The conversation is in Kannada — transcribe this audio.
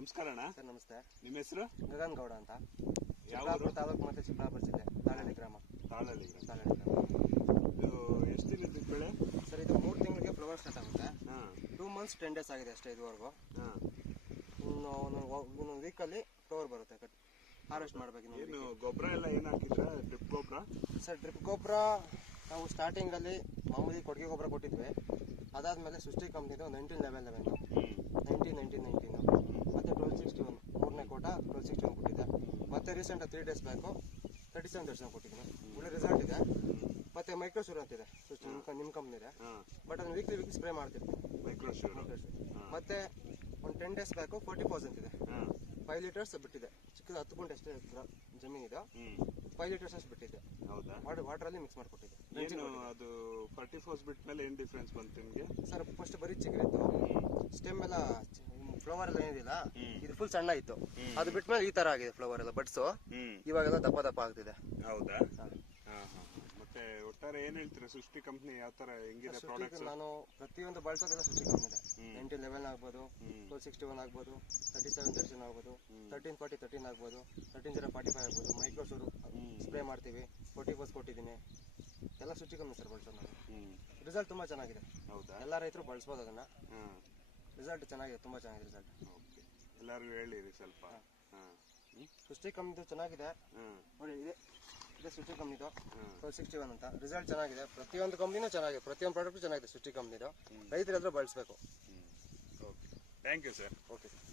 ನಮಸ್ಕಾರ ಅಣ್ಣ. ಸರ್ ನಮಸ್ತೆ. ನಿಮ್ಮ ಹೆಸರು? ಗಗನ್ ಗೌಡ ಅಂತ. ಯಾವ ತಾಲೂಕು ಮತ್ತೆ ಚಿಕ್ಕಬಳ್ಳಾಪುರ ಜಿಲ್ಲೆ ತಾಳಹಳ್ಳಿ ಗ್ರಾಮ. ತಾಳಹಳ್ಳಿ ಗ್ರಾಮ. ತಾಳಹಳ್ಳಿ ಗ್ರಾಮ. ಇದು ಎಷ್ಟು ದಿನದ ಬೆಳೆ ಸರ್? ಇದು 3 ತಿಂಗಳಿಗೆ ಫ್ಲವರ್ ಸ್ಟಾರ್ಟ್ ಆಗುತ್ತೆ. 2 ಮಂತ್ಸ್ 10 ಡೇಸ್ ಆಗಿದೆ ಅಷ್ಟೇ ಇದುವರೆಗೂ. ಇನ್ನೊಂದು ವೀಕಲ್ಲಿ ಫ್ಲವರ್ ಬರುತ್ತೆ. ಹಾರ್ವೆಸ್ಟ್ ಮಾಡಬೇಕು. ಏನು ಗೊಬ್ಬರ ಎಲ್ಲ ಏನು ಹಾಕಿದ್ರ? ಡ್ರಿಪ್ ಗೊಬ್ಬರ? ಸರ್ ಡ್ರಿಪ್ ಗೊಬ್ಬರ ನಾವು ಸ್ಟಾರ್ಟಿಂಗಲ್ಲಿ ಮಾಮೂಲಿ ಕೊಟ್ಟಿಗೆ ಗೊಬ್ಬರ ಕೊಟ್ಟಿದ್ವಿ. ಅದಾದ್ಮೇಲೆ ಸೃಷ್ಟಿ ಕಂಪ್ನಿದು 1911 1919 ಮತ್ತೆ 1261 ಮೂರನೇ ಕೋಟ 1261 ಕೊಟ್ಟಿದ್ದೆ. ಮತ್ತೆ ರೀಸೆಂಟ್ 3 ಡೇಸ್ ಬ್ಯಾಕು 37 ಕೊಟ್ಟಿದ್ದೀನಿ. ಒಳ್ಳೆ ರಿಸಲ್ಟ್ ಇದೆ. ಮತ್ತೆ ಮೈಕ್ರೋಶೂರ್ ಅಂತಿದೆ ನಿಮ್ಮ ಕಂಪ್ನಿ ಇದೆ, ಬಟ್ ಅದನ್ನ ವೀಕ್ಲಿ ಸ್ಪ್ರೇ ಮಾಡ್ತಿರ್ತೀನಿ. ಮೈಕ್ರೋಶೂರ್. ಮತ್ತೆ ಒಂದು 10 ಡೇಸ್ ಬ್ಯಾಕು 40% ಇದೆ. 5 ಲೀಟರ್ಸ್ ಬಿಟ್ಟಿದೆ. ಚಿಕ್ಕದು 10 ಗುಂಟೆ ಅಷ್ಟೇ ಜಮೀನು ಇದೆ. 5 ಲೀಟರ್ಸ್ ಅಷ್ಟು ಬಿಟ್ಟಿದ್ದೆ. ಹೌದಾ? ವಾಟರ್ ಅಲ್ಲಿ ಮಿಕ್ಸ್ ಮಾಡಿಕೊಟ್ಟಿದ್ದೆ. ಏನು ಅದು 44 ಬಿಟ್ ಮೇಲೆ ಏನ್ ಡಿಫ್ರೆನ್ಸ್ ಬಂತು ನಿಮ್ಗೆ? ಸರ್ ಫಸ್ಟ್ ಬರೀ ಚಿಗುರಿತ್ತು, ಸ್ಟೆಮ್ ಎಲ್ಲ ಫ್ಲವರ್ ಎಲ್ಲ ಏನಿಲ್ಲ, ಇದು ಫುಲ್ ಸಣ್ಣ ಇತ್ತು. ಅದು ಬಿಟ್ಮೇಲೆ ಈ ತರ ಆಗಿದೆ ಫ್ಲವರ್ ಎಲ್ಲ ಬಡ್ಸು. ಇವಾಗೆಲ್ಲ ದಪ್ಪ ದಪ್ಪ ಆಗ್ತಿದೆ. ಹೌದಾ? ಮತ್ತೆ ಒಟ್ಟಾರೆ ಏನ್ ಹೇಳ್ತೀರಾ ಸೃಷ್ಟಿ ಕಂಪ್ನಿ ಯಾವ ತರ ಹೆಂಗಿದೆ ಪ್ರಾಡಕ್ಟ್ಸ್? ನಾನು ಪ್ರತಿಯೊಂದು ಬಳಸೋದೆಲ್ಲ ಸೃಷ್ಟಿ ಕಂಪ್ನಿ ಇದೆ. 1911 ಆಗ್ಬೋದು, 1261 ಆಗ್ಬೋದು, 3713 ಆಗ್ಬೋದು, 1340 ಆಗ್ಬೋದು, 13045 ಆಗ್ಬೋದು. ಮೈಕ್ರೋಶೂರ್ ಸ್ಪ್ರೇ ಮಾಡ್ತೀವಿ. 40 ಕೊಟ್ಟಿದ್ದೀನಿ. ಎಲ್ಲ ಸೃಷ್ಟಿ ಕಂಪ್ನಿ ಸರ್ ಬಳಸೋದು ನಾನು. ರಿಸಲ್ಟ್ ತುಂಬಾ ಚೆನ್ನಾಗಿದೆ. ಹೌದಾ? ಎಲ್ಲ ರೈತರು ಬಳಸಬಹುದು ಅದನ್ನ. ರಿಸಲ್ಟ್ ಚೆನ್ನಾಗಿದೆ, ತುಂಬಾ ಚೆನ್ನಾಗಿದೆ ರಿಸಲ್ಟ್. ಎಲ್ಲರಿಗೂ ಹೇಳಿರಿ ಸ್ವಲ್ಪ. ಸೃಷ್ಟಿ ಕಂಪ್ನಿದು ಚೆನ್ನಾಗಿದೆ ನೋಡಿ. ಇದೆ ಸೃಷ್ಟಿ ಕಂಪ್ನಿದು 1261 ಅಂತ. ರಿಸಲ್ಟ್ ಚೆನ್ನಾಗಿದೆ. ಪ್ರತಿಯೊಂದು ಕಂಪ್ನಿನೂ ಚೆನ್ನಾಗಿದೆ, ಪ್ರತಿಯೊಂದು ಪ್ರಾಡಕ್ಟ್ ಚೆನ್ನಾಗಿದೆ ಸೃಷ್ಟಿ ಕಂಪ್ನಿದು. ರೈತರಾದ್ರೂ ಬಳಸಬೇಕು. Okay, thank you sir. Okay sir.